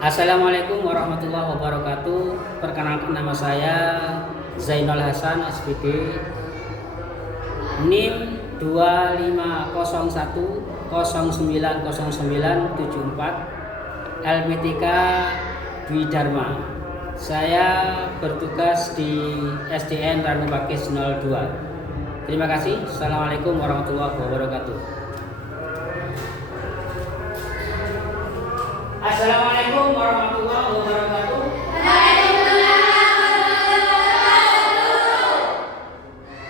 Assalamualaikum warahmatullahi wabarakatuh. Perkenalkan, nama saya Zainal Hasan SPD, NIM 2501090974, LPTK Dwi Dharma. Saya bertugas di SDN Ranupakis 02. Terima kasih. Assalamualaikum warahmatullahi wabarakatuh. Assalamualaikum warahmatullahi wabarakatuh.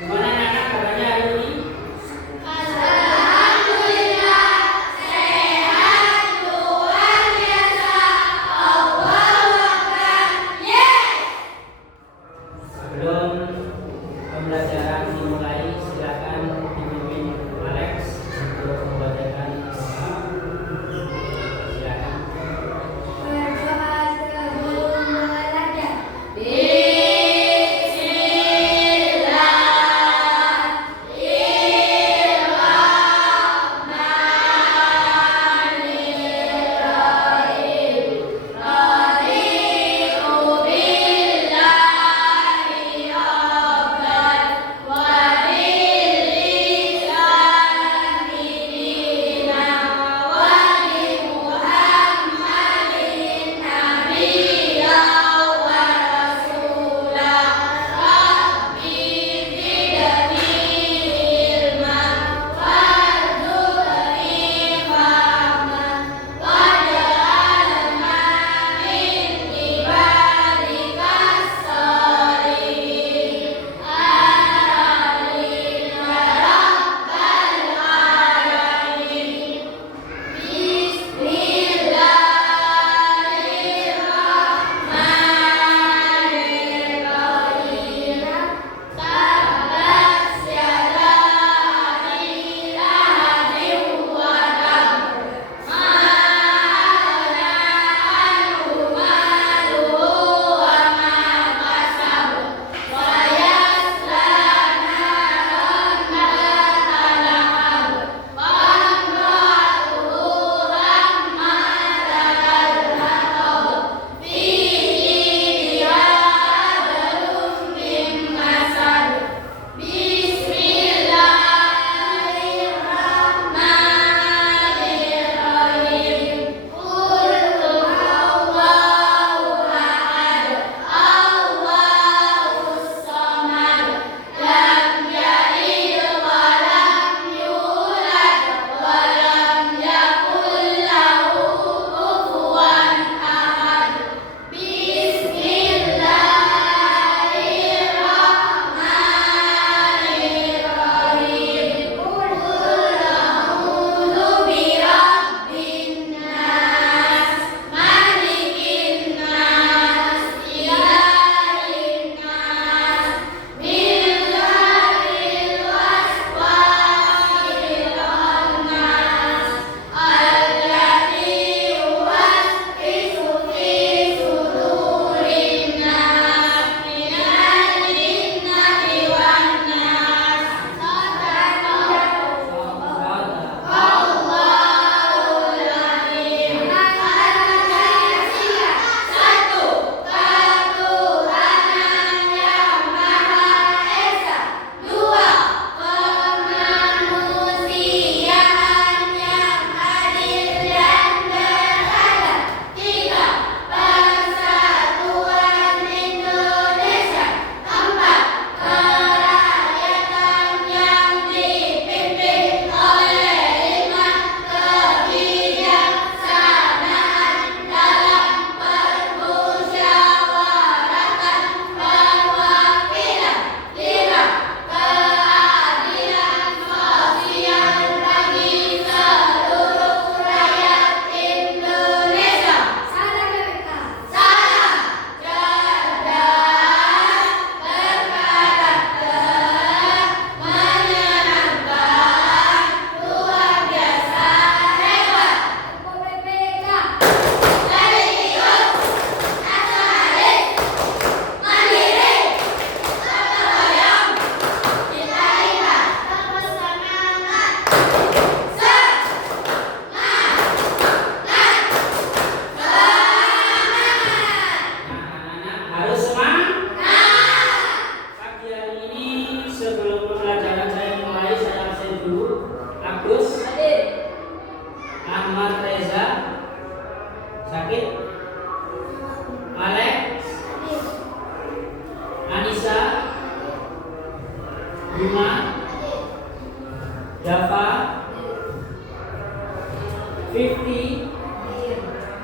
Gimana anak kabarnya hari ini? Alhamdulillah, sehat, luar biasa. Allahu Akbar. Yes. Sebelum pembelajaran dimulai, silakan dipimpin Alex.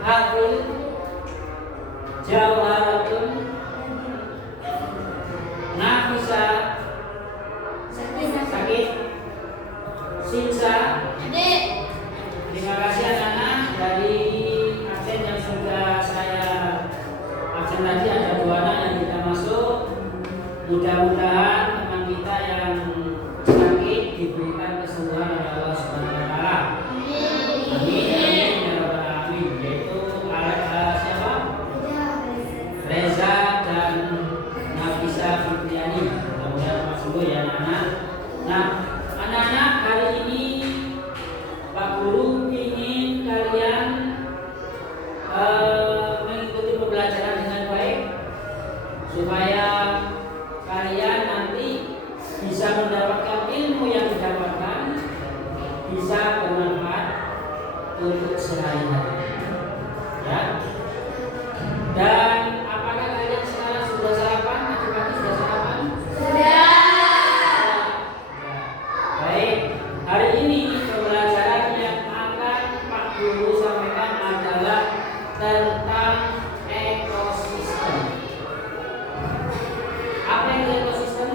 hafil jawharatun nafisa sakit sinsa. Terima kasih anak-anak dari absen yang sudah saya absen tadi. Ada 2 anak yang tidak masuk. Mudah-mudahan teman kita yang sakit diberikan kesembuhan oleh Allah Subhanahu wa taala. Amin ya rabbal alamin. Yaitu siapa? Reza dan Nafisa Fitriani. Mudah-mudahan cepat sembuh ya anak-anak. Nah, anak-anak, hari ini Pak Guru ingin kalian mengikuti pembelajaran dengan baik supaya kalian nanti bisa mendapatkan ilmu yang didapatkan bisa bermanfaat untuk sehari-hari. Ya. Dan apakah kalian sekarang sudah sarapan? Adik-adik sudah sarapan? Sudah. Baik. Hari ini pembelajaran yang akan Pak Guru sampaikan adalah tentang ekosistem. Apa itu ekosistem?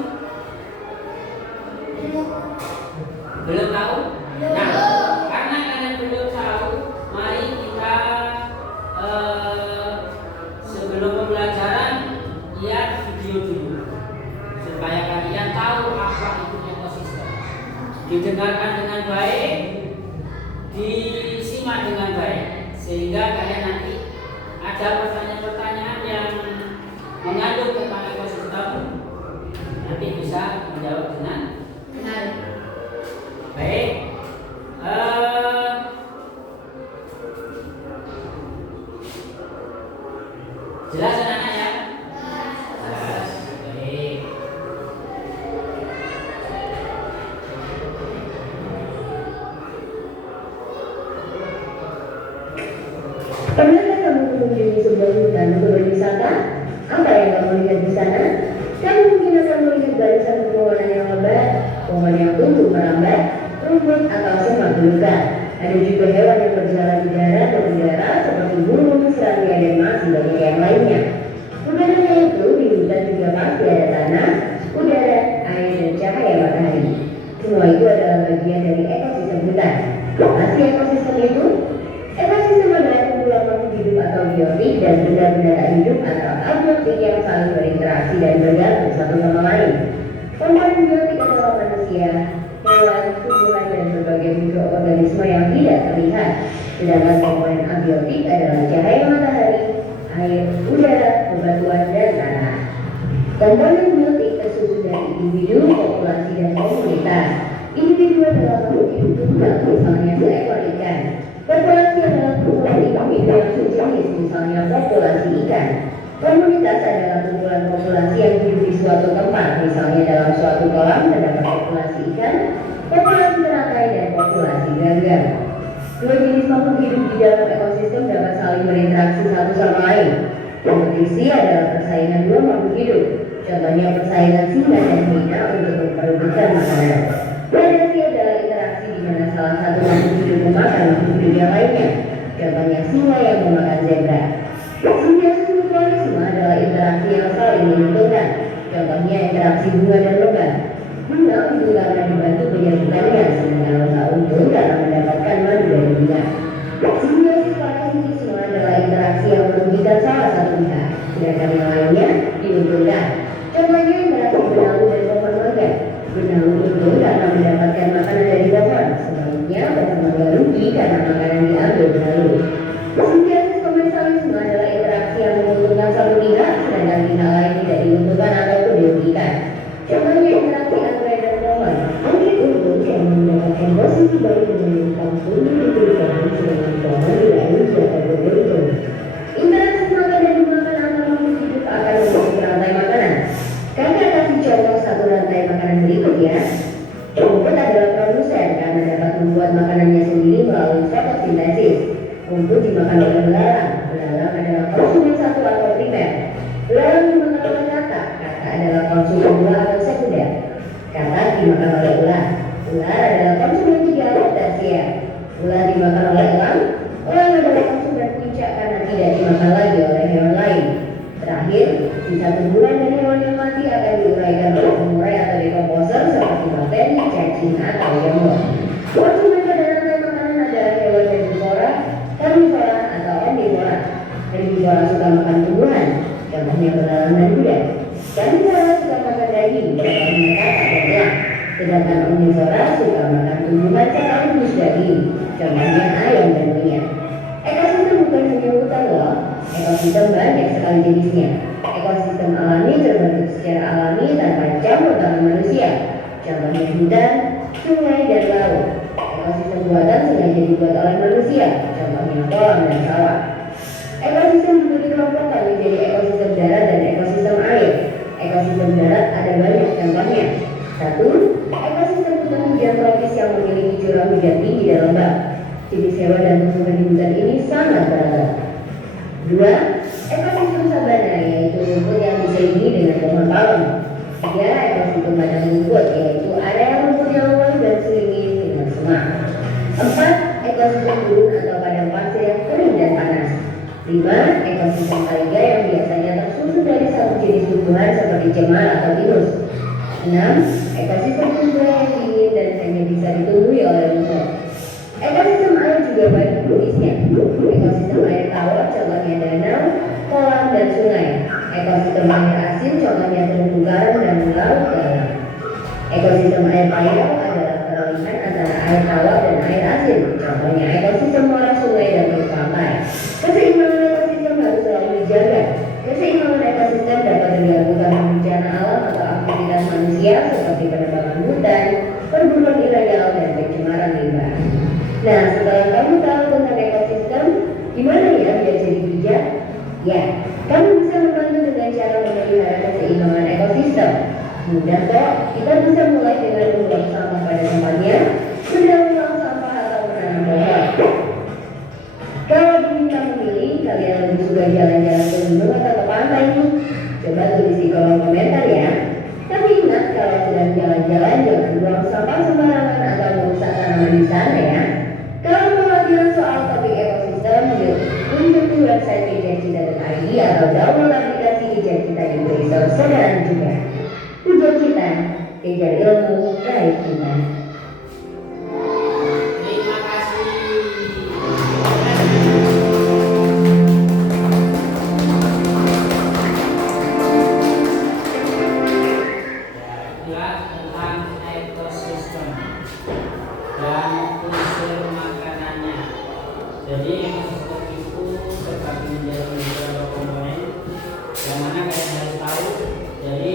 Belum tahu? Nah, karena kalian belum tahu, mari kita sebelum pembelajaran lihat video dulu supaya kalian tahu apa itu ekosistem. Didengarkan dengan baik, disimak dengan baik, sehingga kalian nanti ada pertanyaan-pertanyaan yang mengandung tentang ekosistem nanti bisa menjawab dengan Benar. baik. Jelas anak-anak ya? Jelas. Baik. Pernahkah kamu mengunjungi sebuah hutan untuk berwisata? Apa yang kamu lihat di sana? Kamu mungkin akan melihat barisan pepohonan yang lebat, pohon yang tumbuh merambat, rumput atau semak belukar. Ada juga hewan yang berjalan di darat dan udara seperti burung, serangga, dan masih banyak yang lainnya. Bukan hanya itu, di hutan juga pasti ada tanah, udara, air, dan cahaya matahari. Semua itu adalah bagian dari ekosistem hutan. Apa sih ekosistem itu? Ekosistem adalah kumpulan makhluk hidup atau biotik dan benda-benda tak hidup atau abiotik yang saling berinteraksi dan bergantung satu sama lain. Komponen biotik adalah manusia, hewan, tumbuhan, dan berbagai mikroorganisme yang tidak terlihat. Sedangkan komponen abiotik adalah cahaya matahari, air, udara, bebatuan, dan tanah. Komponen biotik tersusun dari individu, populasi, dan komunitas. Individu adalah makhluk hidup tunggal, misalnya seekor ikan. Populasi adalah kumpulan individu yang sejenis, misalnya populasi ikan. Komunitas adalah kumpulan populasi yang hidup di suatu tempat, misalnya dalam suatu kolam terdapat populasi ikan, populasi teratai, dan populasi gagak. Dua jenis makhluk hidup di dalam ekosistem dapat saling berinteraksi satu sama lain. Kompetisi adalah persaingan dua makhluk hidup. Contohnya persaingan singa dan hiena untuk memperebutkan makanan. Predasi adalah interaksi di mana salah satu makhluk hidup memakan makhluk hidup yang lainnya. Contohnya singa yang memakan zebra. Simbiosis mutualisme adalah interaksi yang saling menguntungkan. Contohnya interaksi bunga dan logam. Bunga untung karena dibantu penyerbukannya, sehingga logam untung karena mendapatkan madu dari bunga. Simbiosis parasitisme adalah interaksi yang merugikan salah satu pihak, sedangkan yang lainnya diuntungkan. Contohnya interaksi benalu dan pohon mangga. Benalu untung karena mendapatkan makanan dari pohon, sebaliknya pohon mangga rugi karena makanan diambil benalu. Simbiosis komensalisme adalah interaksi yang menguntungkan satu pihak, sedangkan pihak lain tidak diuntungkan ataupun dirugikan. Contohnya interaksi anggrek dan pohon. Anggrek untung yang mendapatkan posisi baik menunjukkan tumbuh di pohon, sedangkan pohon tidak rugi ataupun beruntung. Interaksi makan dan dimakan antar makhluk hidup akan membentuk rantai makanan. Kakak kasih contoh satu rantai makanan berikut ya. Rumput adalah produsen karena dapat membuat makanannya sendiri melalui fotosintesis. Rumput dimakan oleh belalang. Belalang adalah konsumen satu atau primer. Belalang dimakan oleh katak. Katak adalah konsumen dua atau sekunder. Katak dimakan oleh ular. Ular adalah konsumen tiga atau tersier. Ular dimakan oleh elang. Elang adalah konsumen punca puncak karena tidak dimakan lagi oleh hewan lain. Terakhir, sisa tumbuhan dan hewan yang mati akan diuraikan oleh pengurai atau dekomposer seperti bakteri, cacing, atau jamur. Konsumen pada rantai makanan adalah hewan herbivora, karnivora, atau omnivora. Herbivora suka makan tumbuhan, contohnya belalang dan kuda. Karnivora suka makan daging, contohnya katak dan elang. Sedangkan omnivora suka makan tumbuhan sekaligus daging, contohnya ayam dan monyet. Ekosistem bukan hanya hutan loh, ekosistem banyak sekali jenisnya. Ekosistem alami terbentuk secara alami tanpa campur tangan manusia, contohnya hutan, sungai, dan laut. Ekosistem buatan sengaja dibuat oleh manusia, contohnya kolam dan sawah. Ekosistem juga dikelompokkan menjadi ekosistem darat dan ekosistem air. Ekosistem darat ada banyak contohnya. 1. Ekosistem hutan hujan tropis yang memiliki curah hujan tinggi dan lembab. Jenis hewan dan tumbuhan di hutan ini sangat beragam. 2. Ekosistem sabana, yaitu rumput yang diselingi dengan pohon palem. 3. Ekosistem padang rumput, yaitu area rumput yang luas dan diselingi dengan semak. 4. Ekosistem gurun atau padang pasir yang kering dan panas. 5. Ekosistem taiga yang biasanya tersusun dari satu jenis tumbuhan seperti cemara atau pinus. 6. Ekosistem tumbuhan yang dingin dan hanya bisa ditumbuhi oleh rumput. Ekosistem air juga banyak jenisnya. Ekosistem air tawar contohnya danau, kolam, dan sungai. Ekosistem air asin contohnya terumbu karang dan laut dalam. Ekosistem air payau adalah peralihan antara air tawar dan air asin, contohnya ekosistem muara sungai dan teluk pantai. Keseimbangan ekosistem harus selalu dijaga. Keseimbangan ekosistem dapat terganggu karena bencana alam atau aktivitas manusia seperti penebangan hutan, perburuan ilegal, dan pencemaran limbah. Nah, setelah kamu tahu tentang ekosistem, gimana ya biar jadi bijak? Ya, kamu bisa membantu dengan cara memelihara keseimbangan ekosistem. Mudah kok, kita bisa mulai dengan membuang sampah pada tempatnya, mendaur ulang sampah atau menanam pohon. Kalau diminta memilih, kalian lebih suka jalan-jalan ke gunung atau ke pantai? Coba tulis di kolom komentar ya. Tapi ingat, kalau sedang jalan-jalan jangan buang sampah sembarangan atau merusak tanaman di sana ya. Kalau mau latihan soal topik ekosistem, yuk kunjungi website kejarcita.id atau download aplikasi Kejar Cita di Play Store sekarang juga. Tujuan kita, kejar ilmu, raih kita. Terima kasih. Ya, tentang ekosistem dan unsur makanannya. Jadi ekosistem itu terbagi menjadi beberapa komponen, yang mana kalian harus tahu. Jadi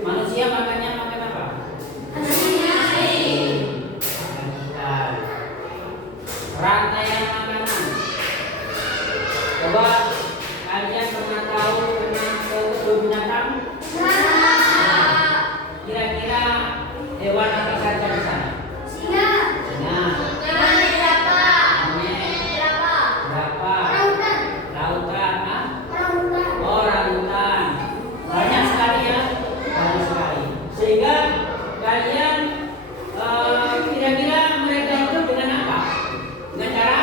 manusia makannya makan apa? Ikan. Rantaian makanan. Coba kalian pernah tahu pernah ke kebun binatang? Kira-kira hewan apa saja di sana? Singa. Lautan. Orangutan. Banyak sekali ya, banyak sekali. Sehingga kalian kira-kira mereka itu dengan apa? Dengan cara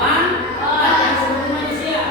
makan seperti manusia.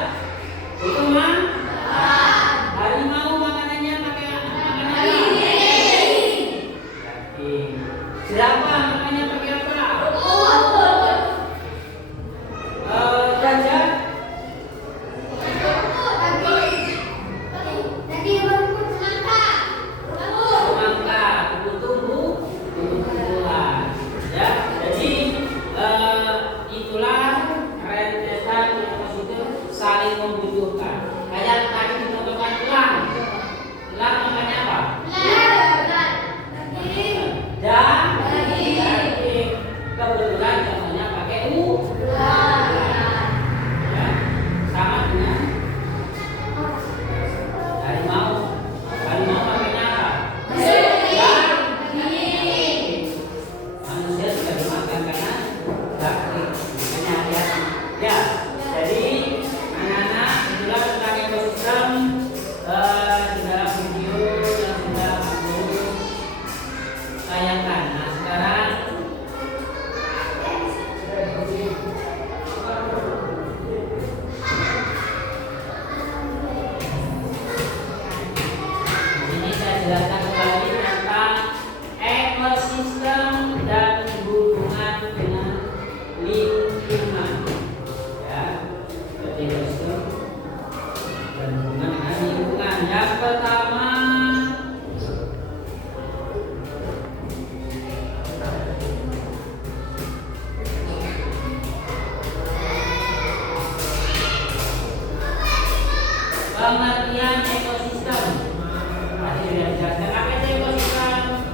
pengertian ekosistem. Tadi sudah dijelaskan apa itu ekosistem.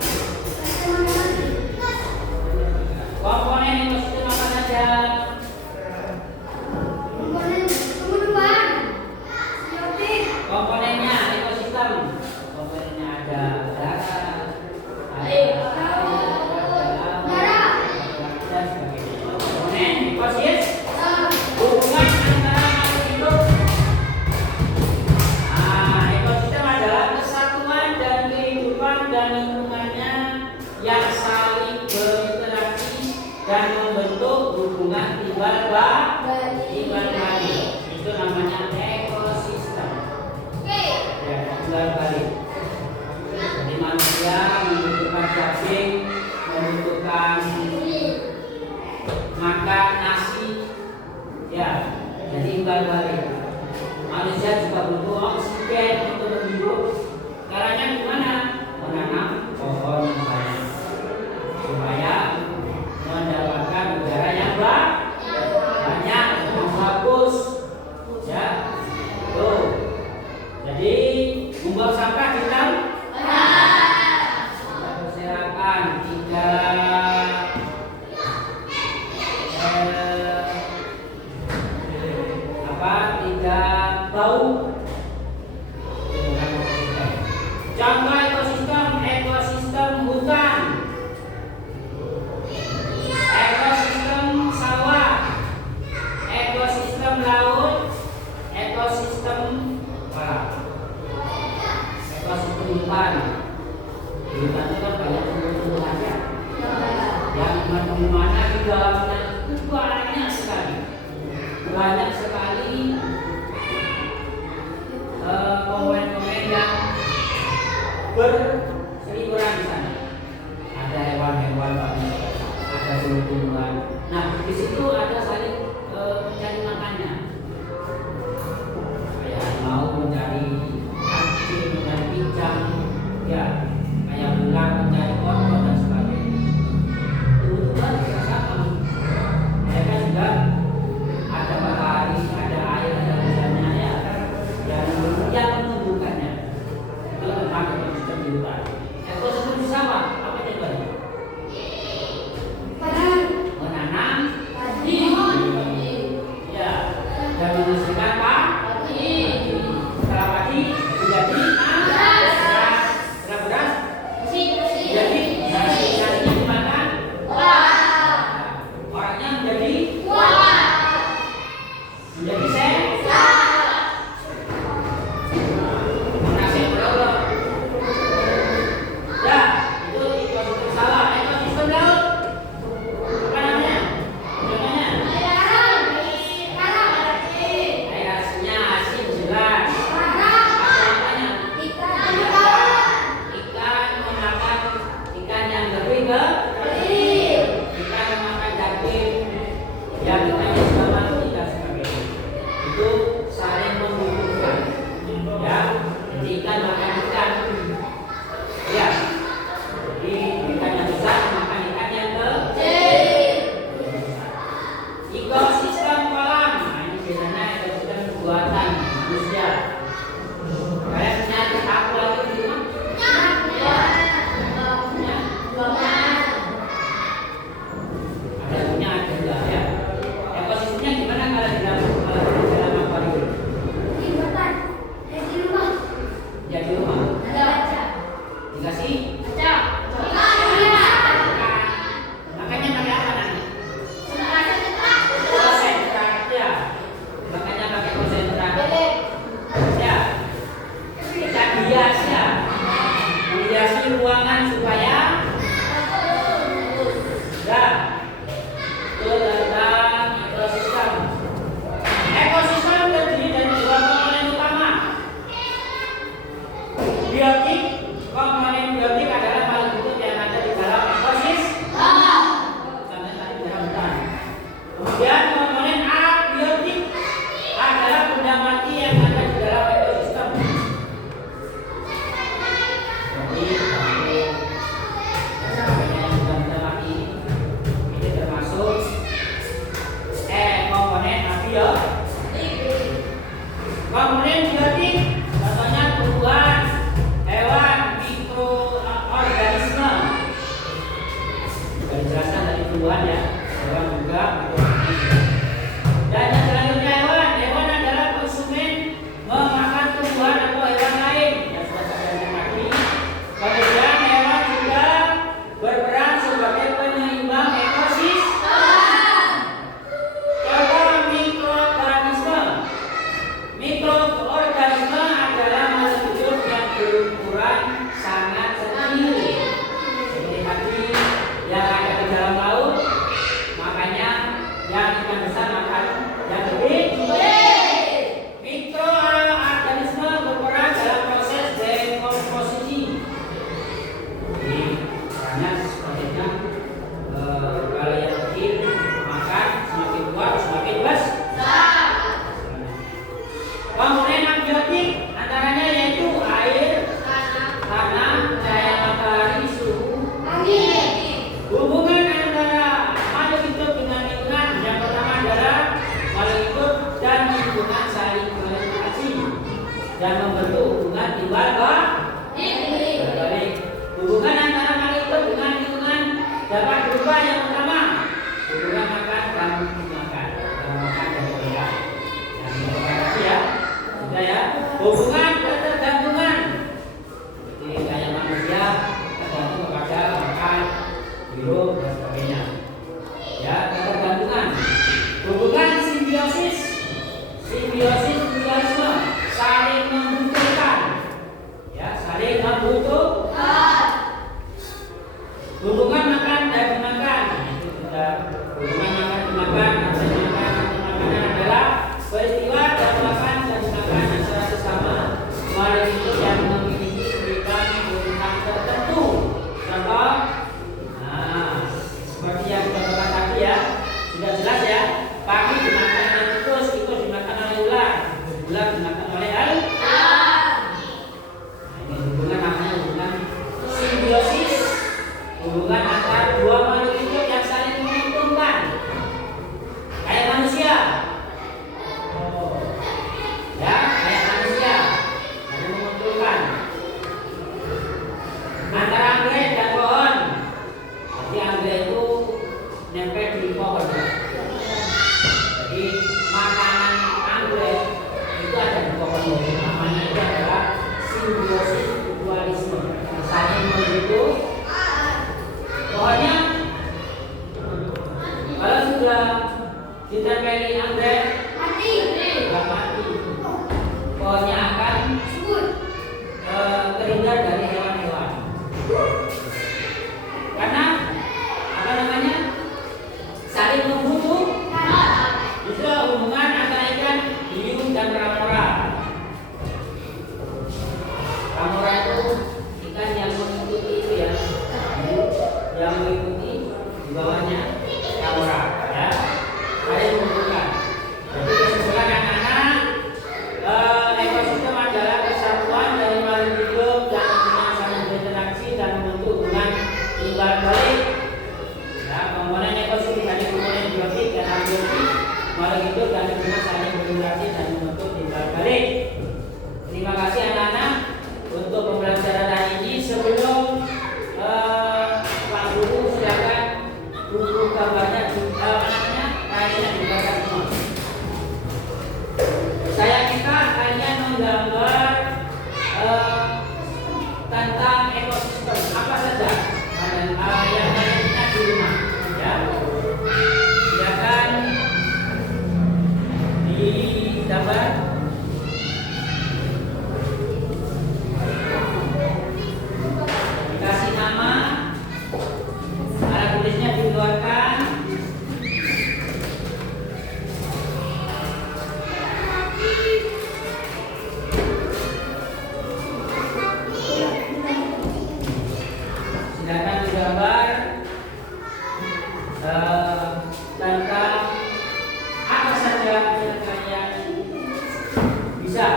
Komponen ekosistem apa saja? Komponennya ekosistem. Komponennya ada darah, ada air, ada laut, dan sebagainya. Komponen ekosistem hubungan antara makhluk hidup. Ekosistem adalah kesatuan dan kehidupan dan lingkungannya yang saling berinteraksi dan membentuk hubungan timbal balik. Itu namanya ekosistem. Ya, timbal balik. Jadi manusia membutuhkan daging, membutuhkan makan nasi, ya, jadi timbal balik. Manusia juga butuh oksigen untuk hidup. Caranya gimana? Menanam pohon yang banyak supaya mendapatkan udara yang banyak, yang bagus. Ya, tuh. Jadi membuang sampah di persilakan tidak bau. Contoh ekosistem hutan, ekosistem sawah, ekosistem laut, ekosistem hutan. Di hutan itu kan banyak tumbuh-tumbuhan ya, yang mana di dalamnya itu banyak sekali komponen-komponen yang berseliweran di sana. Ada hewan-hewan banyak, ada tumbuh-tumbuhan. Nah, di situ ada saling mencari makannya. Kayak mau mencari anjing, mencari pincang, ya, kayak ular mencari korban dan sebagainya. Tumbuh-tumbuhan bisa sama. Mereka juga ada matahari, ada air, ada hujannya, ya, yang menumbuhkannya. Itu tentang ekosistem di hutan. Ekosistem di sawah, apa contohnya? Menanam padi, ya, dan menghasilkan padi. Setelah padi menjadi beras. Setelah beras menjadi nasi dimakan. Orangnya menjadi sehat. Menasih berapa? Ya, itu ekosistem sawah. Ekosistem laut apa namanya? Contohnya air asinnya asin jelas. Apanya? Ikan memakan ikan yang lebih ikan memakan daging yang ikannya juga mati dan sebagainya. Itu saling membutuhkan, ya. Jadi ikan makan ikan, ya. Jadi ikan yang besar makan ikan yang kecil. Ekosistem kolam, nah ini biasanya ekosistem buatan manusia. Kayak punya aku lagi di rumah. Ada punya ada enggak ya? Ekosistemnya gimana kalau di dalam akuarium? Ya di rumah. Dikasih makanya pakai apa nanti? Konsentrat ya. Makanya pakai konsentrat. Ya. Kita hias ya. Menghiasi ruangan supaya ya. Itu tentang ekosistem. Ekosistem terdiri dari dua komponen utama. Biotik, komponen biotik adalah makhluk hidup yang ada di dalam ekosistem. Contohnya tadi dalam hutan. Kemudian komponen abiotik adalah benda mati yang ada di dalam ekosistem. Jadi sebagainya yang sudah benda mati ini termasuk komponen abiotik. Komponen biotik dan membentuk hubungan timbal balik. Hubungan antara makhluk dengan lingkungan dapat berupa yang pertama hubungan makan dan makan, makan dan makan. Terima kasih ya. Sudah ya. Hubungan ketergantungan. Jadi kayak manusia tergantung kepada makan, hidup dan sebagainya. Ya, ketergantungan. Hubungan simbiosis. Simbiosis mutualisme, saling membutuhkan. Ya, saling membutuhkan. Hubungan makan dan dimakan. Itu sudah hubungan makan dimakan. Makanan adalah peristiwa dan makan dan dimakan antara sesama makhluk hidup yang memiliki kebutuhan tertentu. Contoh, seperti yang kita bahas tadi ya, sudah jelas ya. Pagi dimakan oleh tikus dimakan oleh ular, ular dimakan oleh ini hubungan namanya hubungan simbiosis, hubungan antara dua makhluk hidup yang saling menguntungkan, kayak manusia. Ya, kayak manusia saling menguntungkan. Antara anggrek dan pohon. Jadi anggrek itu nempel di pohon. Jadi makanan anggrek itu ada di pohon. Namanya itu adalah simbiosis mutualisme, saling membutuhkan. Pohonnya kalau sudah ditempeli anggrek nggak mati, pohonnya akan terhindar dari hewan-hewan. Karena apa namanya? Saling membutuhkan. Itu hubungan antara ikan hiu dan ramora. Ramora itu ikan yang mengikuti itu ya, yang mengikuti di bawahnya ramora. Ya, saling membutuhkan. Jadi kesimpulan anak-anak, ekosistem adalah kesatuan dari makhluk hidup dan saling berinteraksi dan membentuk hubungan timbal balik. Ya, komponen ekosistem dari komponen biotik dan abiotik, makhluk hidup dan lingkungan saling berinteraksi dan membentuk timbal balik. Terima kasih anak-anak untuk pembelajaran hari ini. Sebelum Pak Guru silakan buku gambarnya kalian dibaca semua. Saya minta kalian menggambar tentang ekosistem apa saja yang kalian punya di rumah. Ya, silakan digambar. Dikasih nama, alat tulisnya dikeluarkan. Silakan digambar tentang apa saja yang kalian bisa.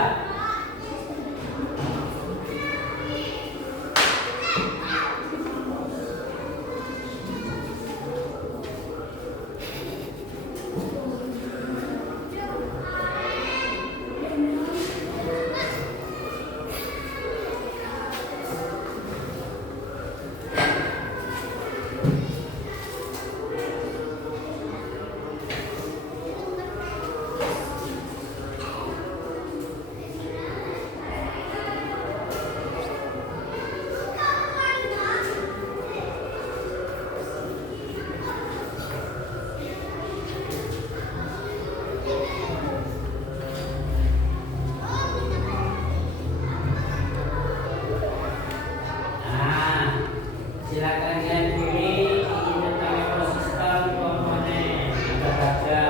Silakan kalian pilih tentang ekosistem komponen apa saja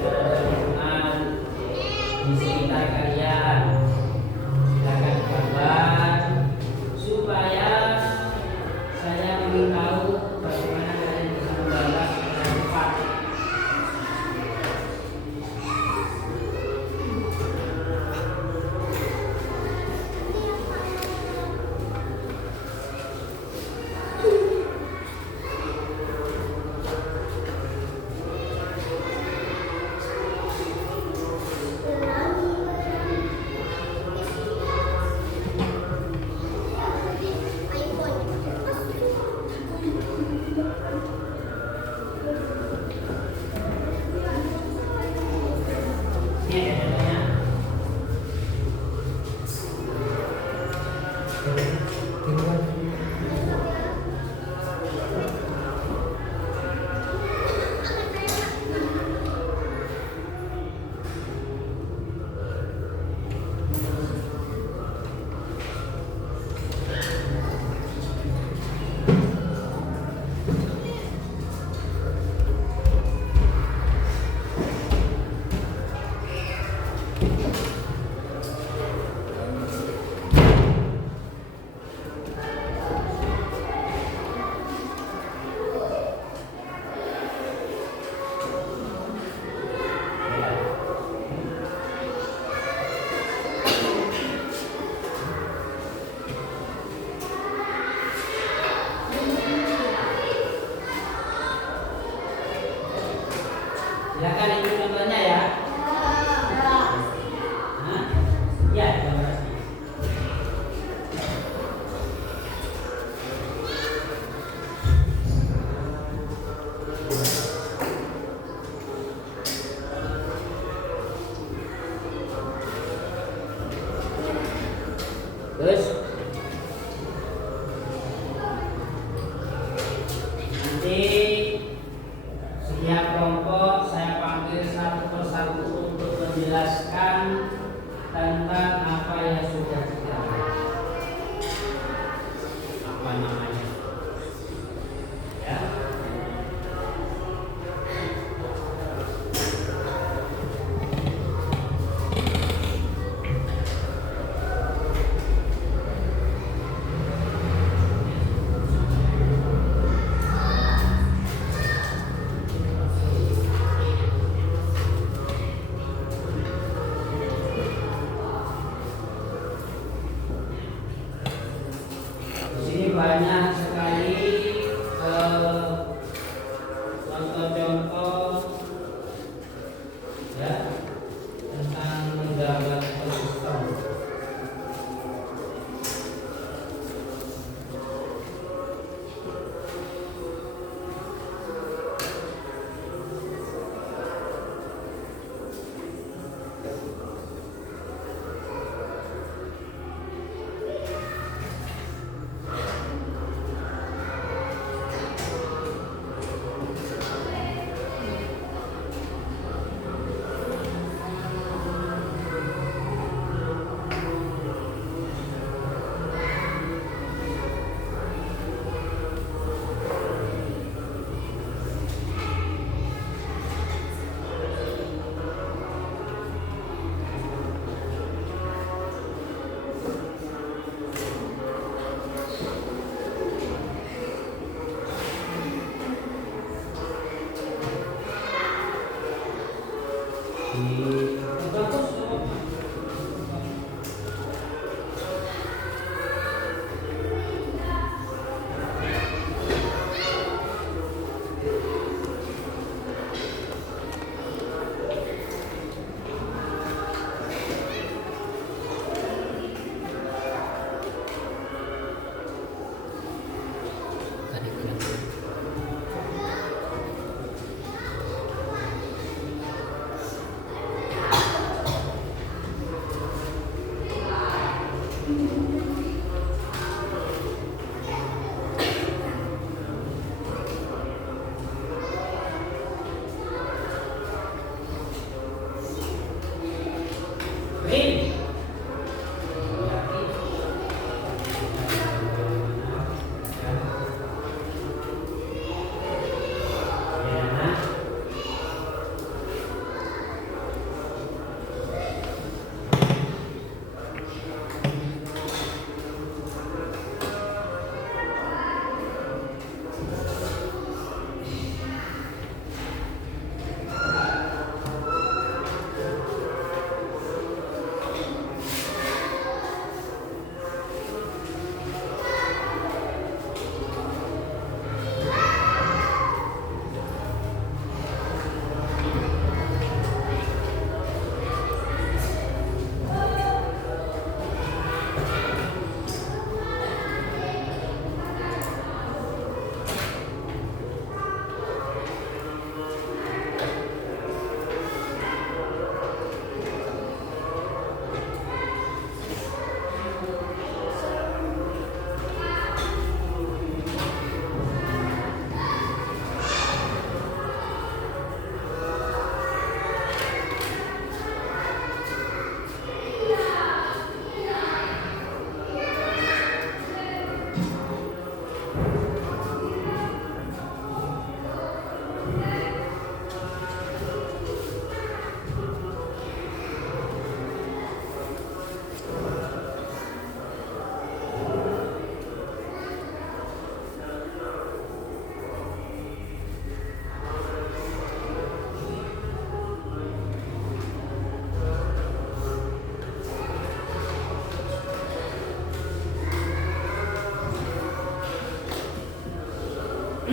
ada lingkungan di sekitar kalian. Silakan gambar supaya saya ingin tahu bagaimana kalian bisa menggambar dengan cepat. Ini ada contohnya. Silakan ibu contohnya ya. Hah? Ya, terima kasih. Terus nanti setiap kelompok saya panggil satu persatu untuk menjelaskan tentang apa yang sudah dilakukan. Apa namanya? Ya. Di sini banyak sekali contoh-contoh ya tentang menggambar ekosistem. Bagus.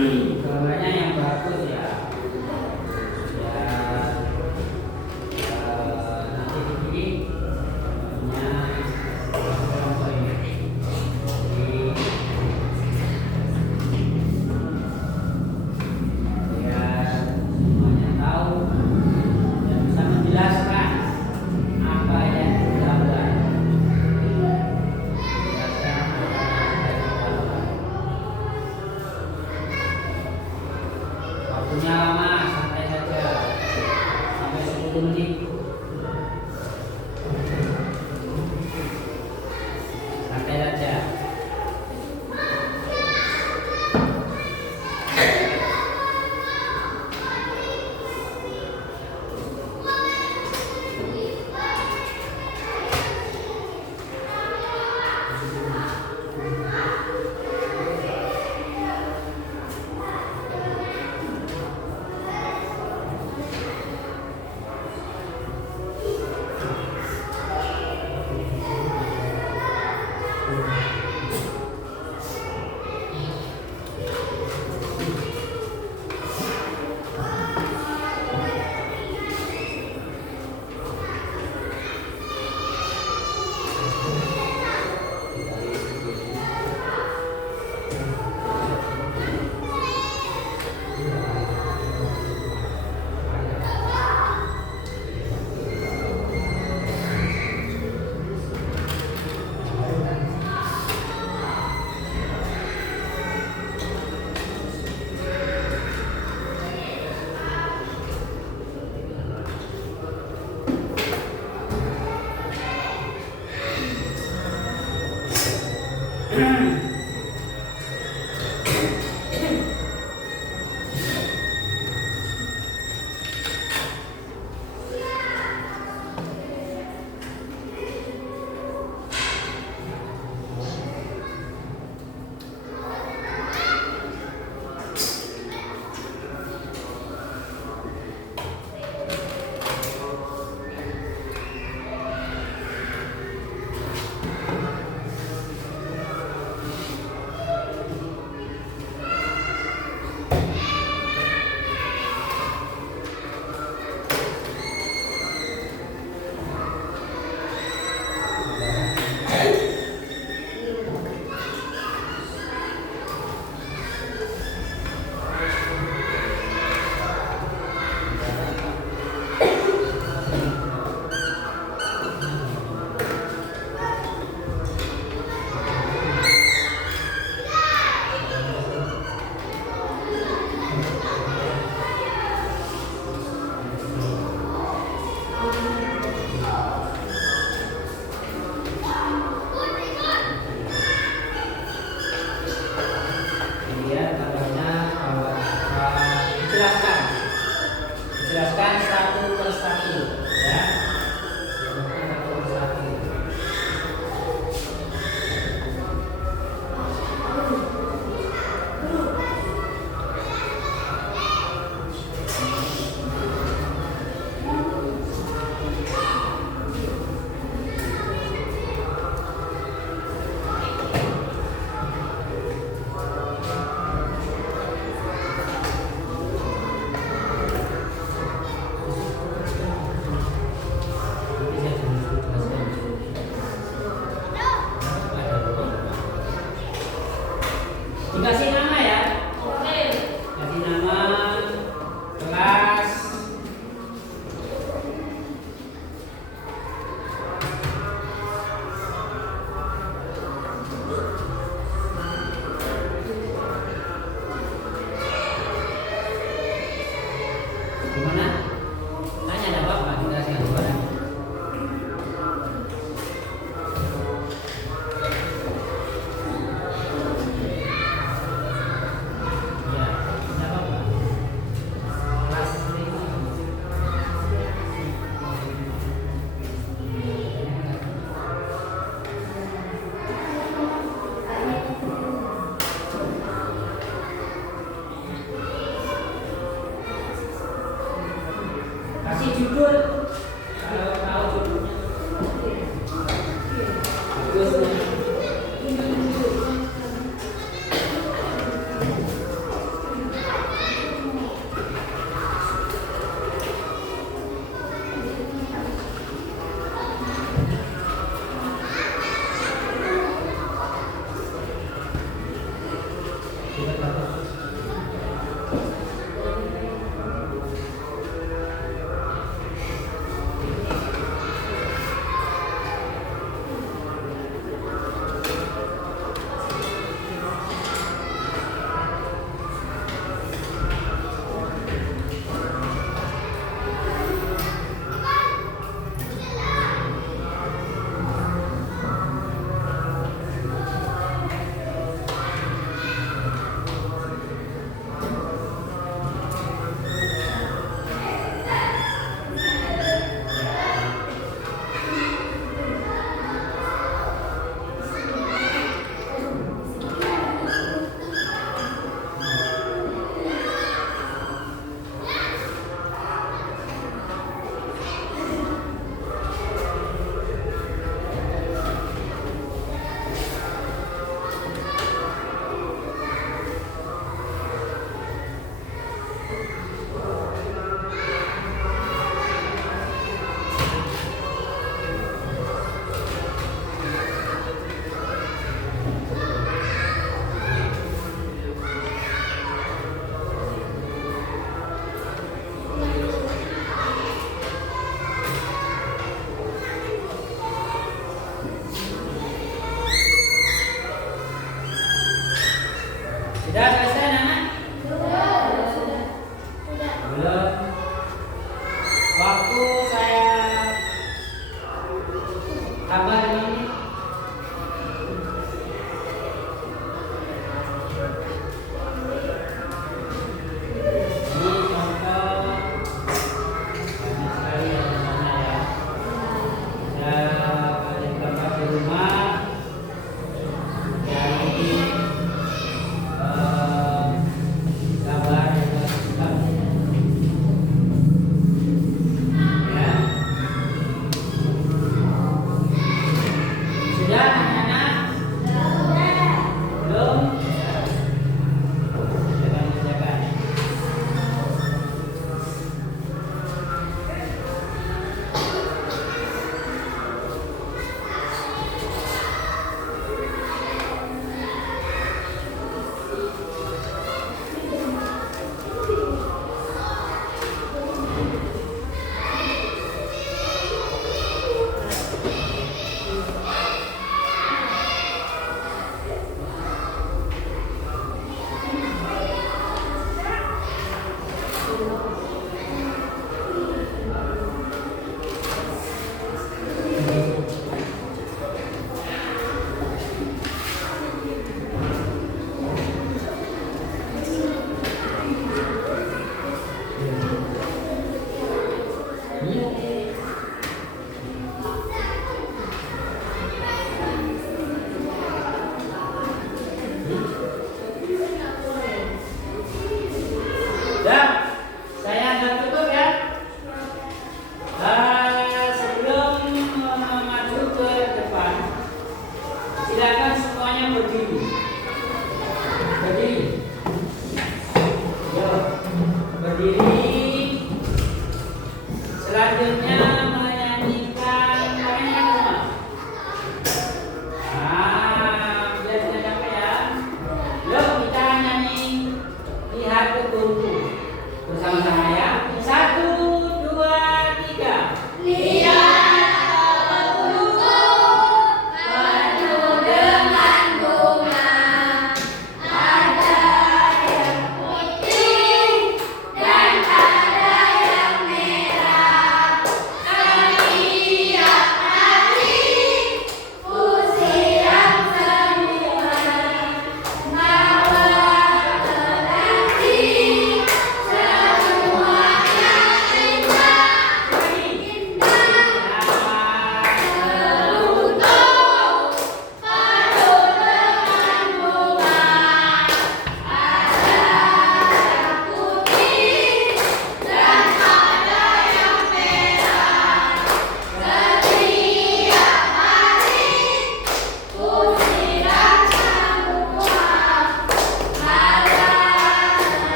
gambarnya yang bagus ya. Ya, nanti di sini punya kelompok ini. Jadi ya semuanya tahu dan bisa menjelaskan apa yang digambar. Waktu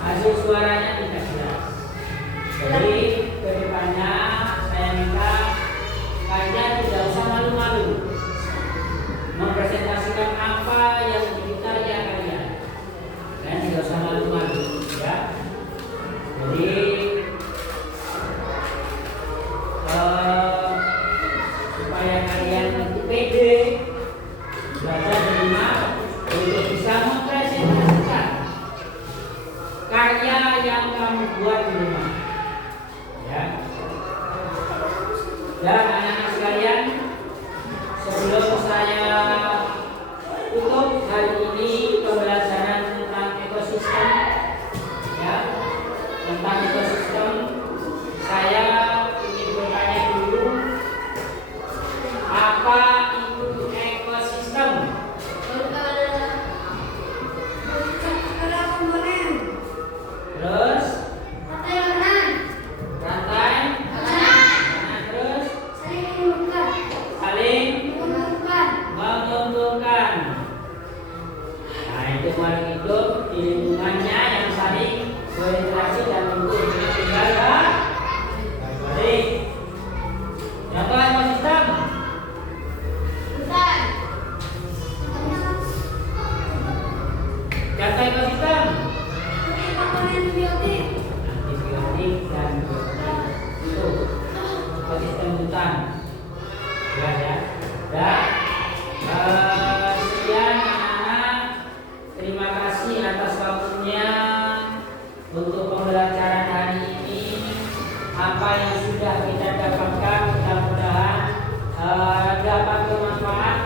hasil suaranya tidak jelas. Jadi kedepannya saya minta kalian tidak usah malu-malu mempresentasikan apa yang menjadi karya kalian. Kalian tidak usah malu-malu, ya. Jadi supaya kalian lebih pede belajar di rumah untuk bisa mempresentasikan karya yang kamu buat di rumah, ya. Dan anak-anak sekalian, sebelum saya tutup hari ini pembelajaran tentang ekosistem, ya, tentang ekosistem, saya ingin bertanya dulu, apa itu ekosistem? Terus rantai, terus saling menguntungkan. Nah, itu makhluk hidup di lingkungannya yang saling berinteraksi dan menguntungkan tinggal baik. Contoh ekosistem. Contoh ekosistem. Antibiotik dan itu ekosistem hutan, jelas ya. Dan sekian anak-anak, terima kasih atas waktunya untuk pembelajaran hari ini. Apa yang sudah kita dapatkan mudah-mudahan dapat bermanfaat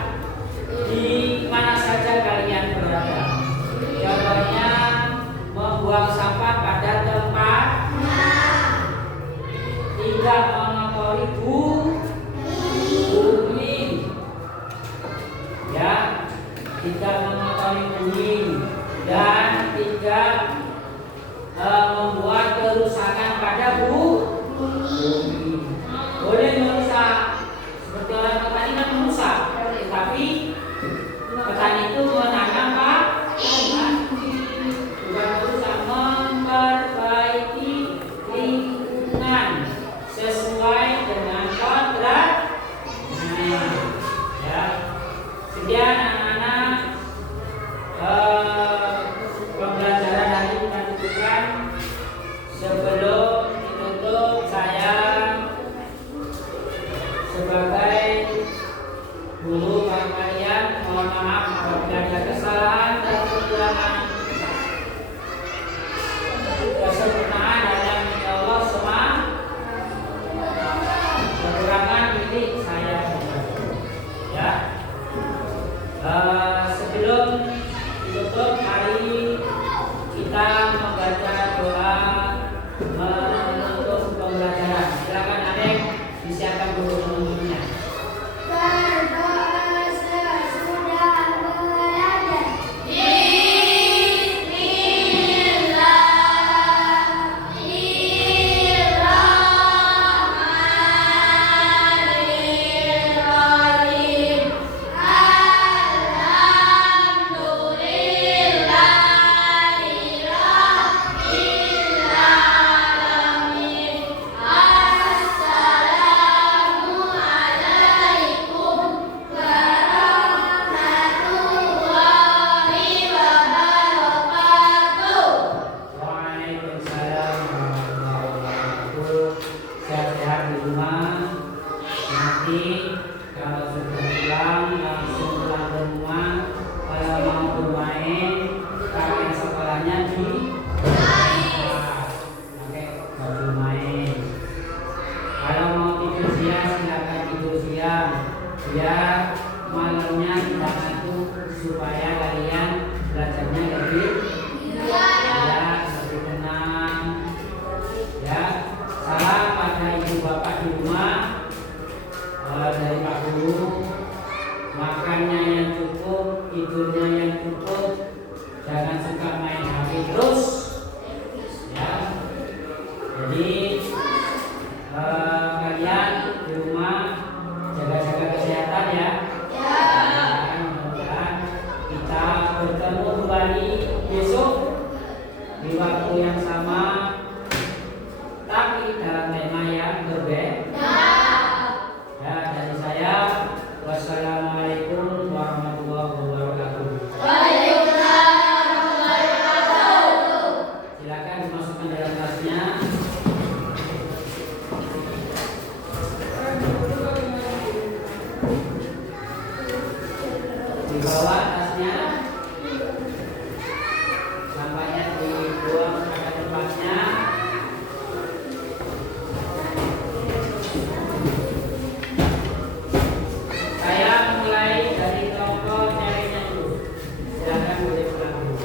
di mana saja kalian berada. Contohnya membuang sampah pada tempatnya, tidak mengotori bumi, ya, tidak mengotori bumi, dan tidak membuat kerusakan pada bumi. Boleh merusak, seperti orang petani kan merusak, tetapi petani itu menanam bukan merusak, memperbaiki lingkungan sesuai dengan kodrat. Ya, sekian anak-anak, pembelajaran hari ini kita cukupkan. Sebelum ditutup, saya sebagai guru bagi kalian mohon maaf apabila ada kesalahan dan kekurangan. Kesempurnaan hanya milik Allah semata, kekurangan milik saya, ya. Sebelum ditutup, mari kita membaca doa menutup pembelajaran. Silakan Adek disiapkan buku penunjuknya. Alhamdulillah. di waktu yang sama, tapi dalam tema yang berbeda. Ya, dari saya, wassalamualaikum warahmatullahi wabarakatuh. Silakan dimasukkan dalam tasnya. Dibawa tasnya, sampahnya dibuang pada tempatnya. Saya mulai dari kelompok ceweknya dulu. Silakan boleh pulang dulu.